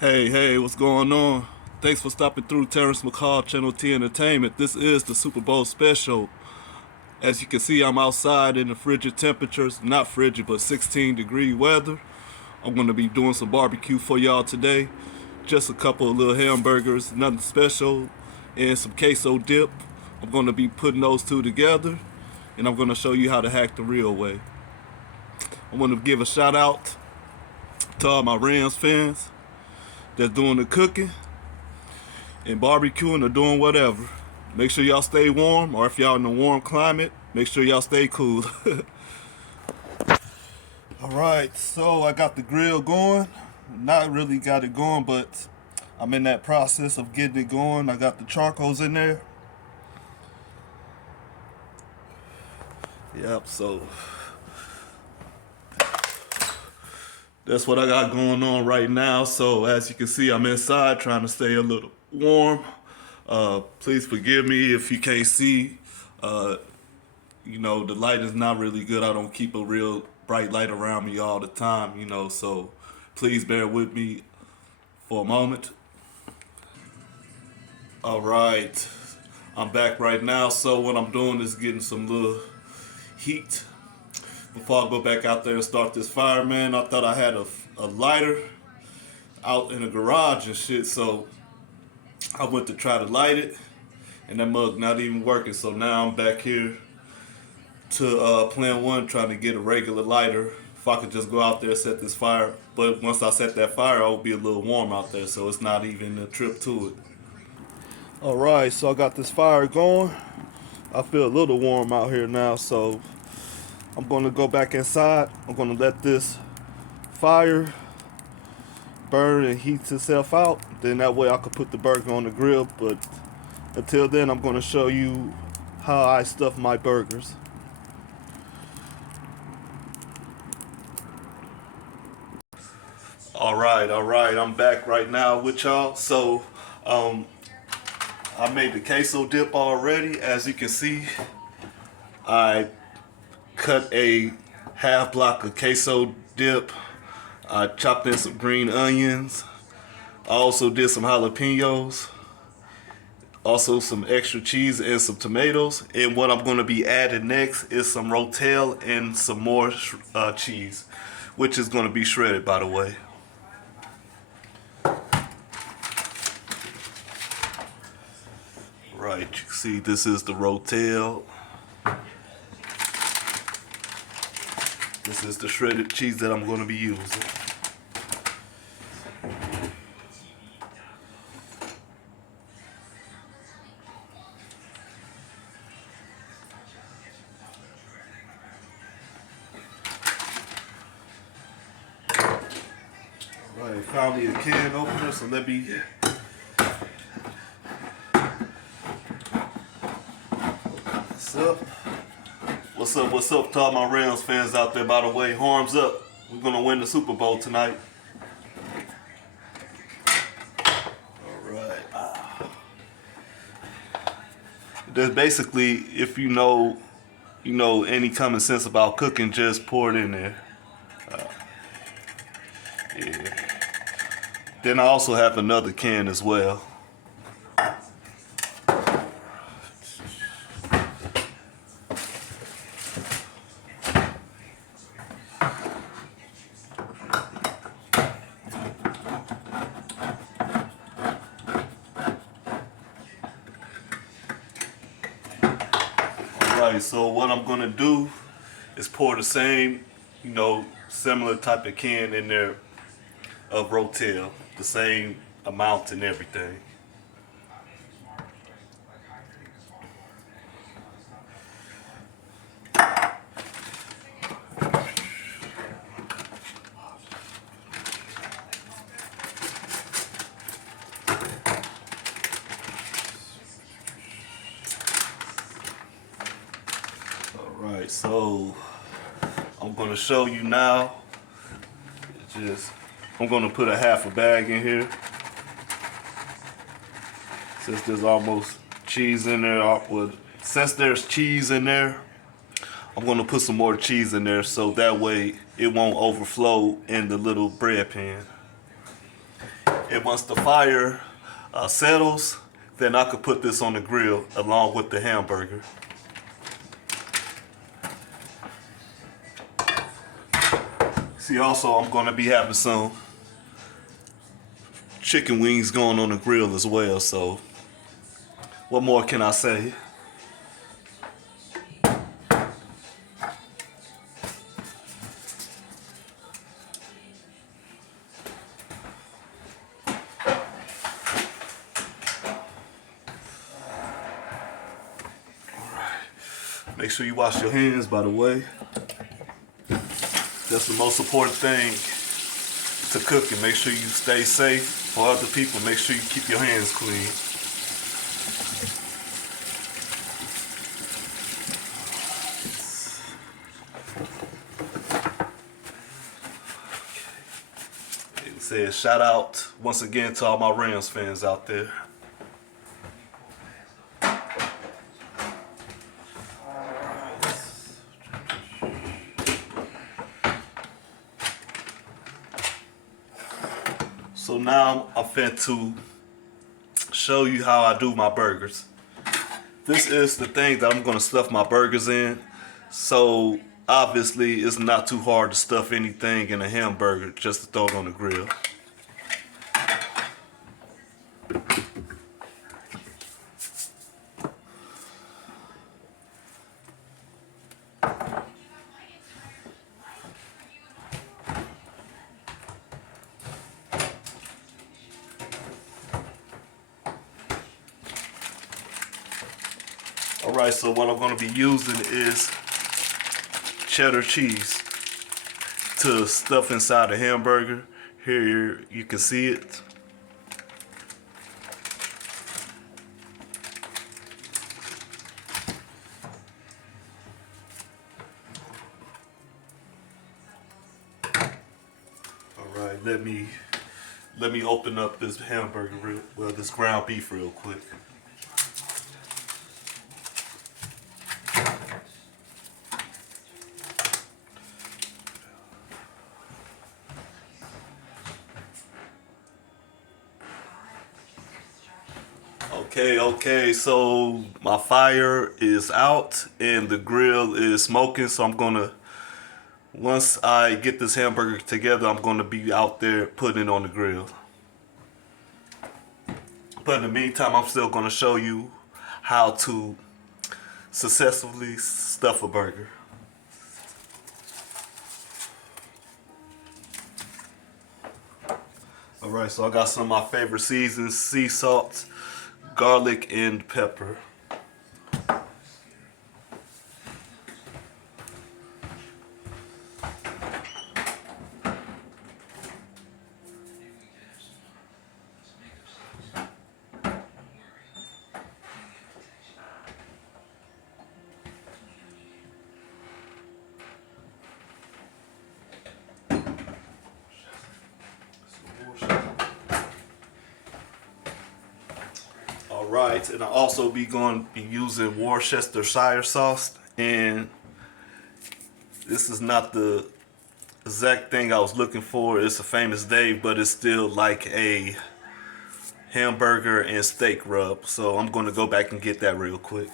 Hey, what's going on? Thanks for stopping through Terrence McCall Channel T Entertainment. This is the Super Bowl special. As you can see, I'm outside in the frigid temperatures. Not frigid, but 16-degree weather. I'm going to be doing some barbecue for y'all today. Just a couple of little hamburgers, nothing special, and some queso dip. I'm going to be putting those two together, and I'm going to show you how to hack the real way. I want to give a shout out to all my Rams fans that's doing the cooking and barbecuing or doing whatever. Make sure y'all stay warm, or if y'all in a warm climate, make sure y'all stay cool. Alright, so I got the grill going. Not really got it going, but I'm in that process of getting it going. I got the charcoals in there. Yep, so that's what I got going on right now. So as you can see, I'm inside trying to stay a little warm. Please forgive me if you can't see. The light is not really good. I don't keep a real bright light around me all the time, so please bear with me for a moment. All right, I'm back right now. So what I'm doing is getting some little heat before I go back out there and start this fire, man. I thought I had a lighter out in the garage and shit, so I went to try to light it, and that mug not even working. So now I'm back here to pt1 trying to get a regular lighter. If I could just go out there and set this fire, but once I set that fire, I will be a little warm out there, so it's not even a trip to it. All right, so I got this fire going. I feel a little warm out here now, so I'm going to go back inside. I'm going to let this fire burn and heat itself out. Then that way I could put the burger on the grill. But until then, I'm going to show you how I stuff my burgers. All right. I'm back right now with y'all. So I made the queso dip already. As you can see, I cut a half block of queso dip. I chopped in some green onions. I also did some jalapenos. Also some extra cheese and some tomatoes. And what I'm going to be adding next is some rotel and some more cheese, which is going to be shredded, by the way. Right, you can see this is the rotel. This is the shredded cheese that I'm going to be using. Alright, found me a can opener, so let me What's up to all my Rams fans out there, by the way? Arms up. We're going to win the Super Bowl tonight. Alright. There's basically, if you know any common sense about cooking, just pour it in there. Yeah. Then I also have another can as well. Alright, so what I'm gonna do is pour the same, similar type of can in there of rotel, the same amount and everything. Alright, so I'm gonna show you now. I'm gonna put a half a bag in here. Since there's almost cheese in there, since there's cheese in there, I'm gonna put some more cheese in there so that way it won't overflow in the little bread pan. And once the fire settles, then I could put this on the grill along with the hamburger. See, also I'm gonna be having some chicken wings going on the grill as well, so what more can I say? Make sure you wash your hands, by the way. That's the most important thing to cooking. Make sure you stay safe. For other people, make sure you keep your hands clean. It says shout out once again to all my Rams fans out there. So now I'm finna to show you how I do my burgers. This is the thing that I'm gonna stuff my burgers in. So obviously it's not too hard to stuff anything in a hamburger, just to throw it on the grill. Alright, so what I'm going to be using is cheddar cheese to stuff inside the hamburger. Here you can see it. Alright, let me open up this hamburger, this ground beef real quick. Okay, so my fire is out and the grill is smoking, so I'm gonna, once I get this hamburger together, I'm gonna be out there putting it on the grill. But in the meantime, I'm still gonna show you how to successfully stuff a burger. Alright, so I got some of my favorite seasons, sea salt, garlic, and pepper. Alright, and I'll also be going to be using Worcestershire sauce, and this is not the exact thing I was looking for. It's a Famous Dave, but it's still like a hamburger and steak rub, so I'm going to go back and get that real quick.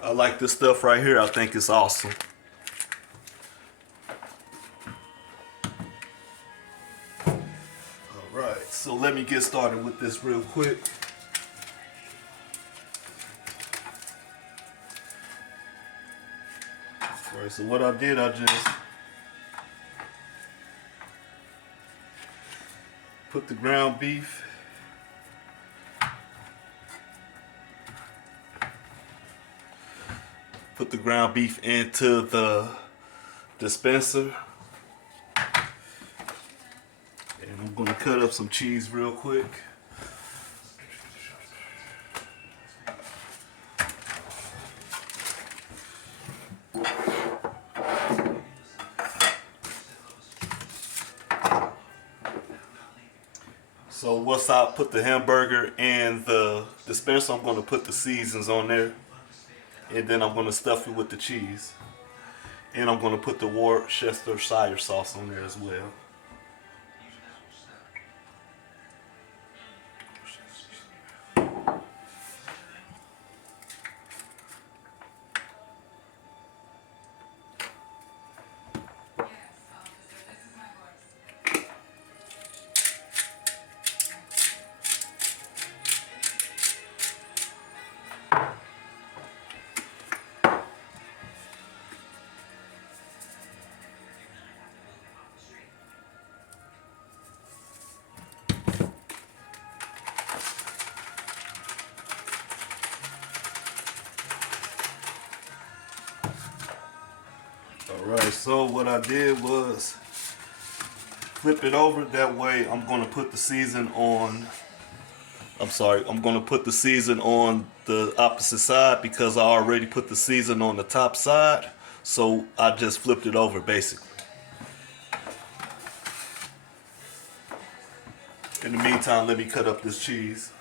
I like this stuff right here. I think it's awesome. Alright, so let me get started with this real quick. Alright, so what I did, I just put the ground beef into the dispenser, and I'm going to cut up some cheese real quick. So once I put the hamburger and the dispenser, I'm going to put the seasons on there. And then I'm going to stuff it with the cheese. And I'm going to put the Worcestershire sauce on there as well. Alright, so what I did was flip it over. That way I'm going to put the season on, I'm going to put the season on the opposite side because I already put the season on the top side. So I just flipped it over basically. In the meantime, let me cut up this cheese.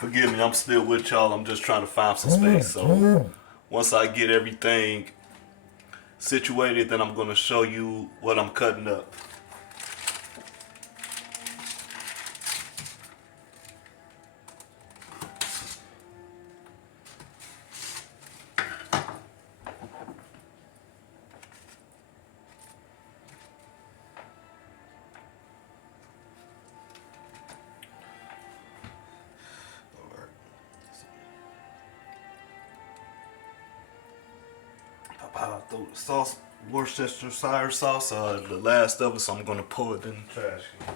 Forgive me, I'm still with y'all. I'm just trying to find some space. So once I get everything situated, then I'm going to show you what I'm cutting up. The sauce, Worcestershire sauce, the last of it, so I'm going to pull it in the trash can.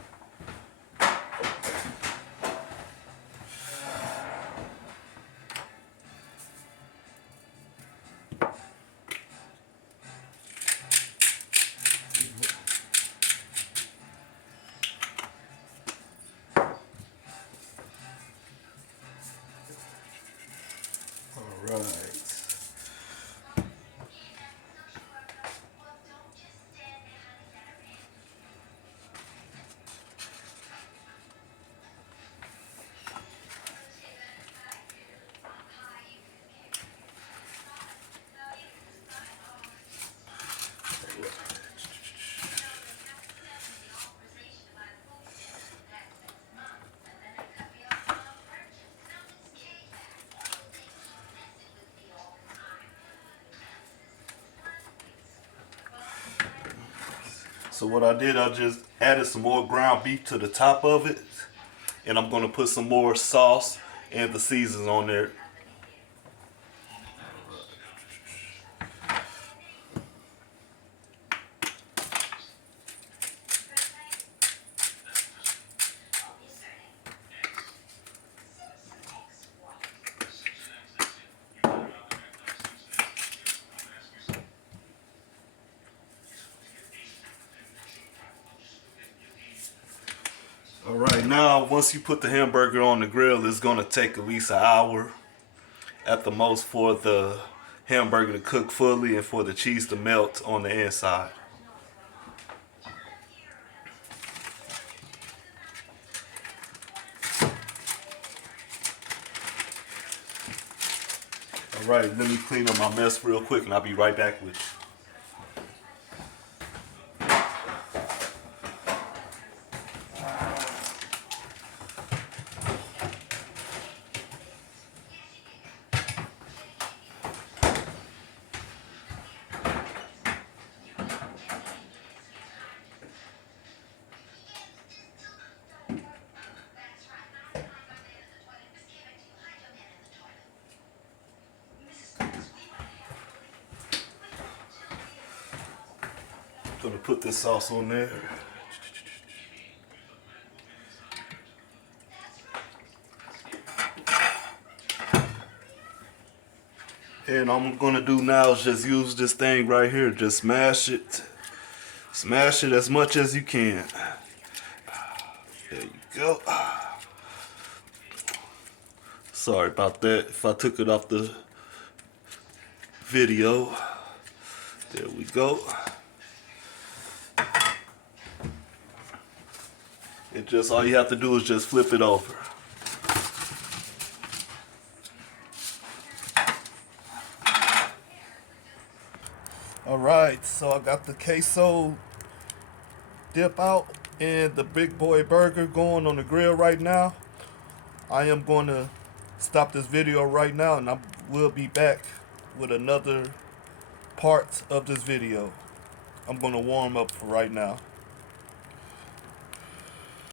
All right. So what I did, I just added some more ground beef to the top of it. And I'm going to put some more sauce and the seasons on there. Alright, now once you put the hamburger on the grill, it's going to take at least an hour at the most for the hamburger to cook fully and for the cheese to melt on the inside. Alright, let me clean up my mess real quick and I'll be right back with you. Gonna put this sauce on there. And all I'm gonna do now is just use this thing right here, just mash it Smash it as much as you can. There you go. Sorry about that if I took it off the video. There we go. It just, all you have to do is just flip it over. Alright, so I got the queso dip out and the big boy burger going on the grill right now. I am going to stop this video right now and I will be back with another part of this video. I'm going to warm up for right now.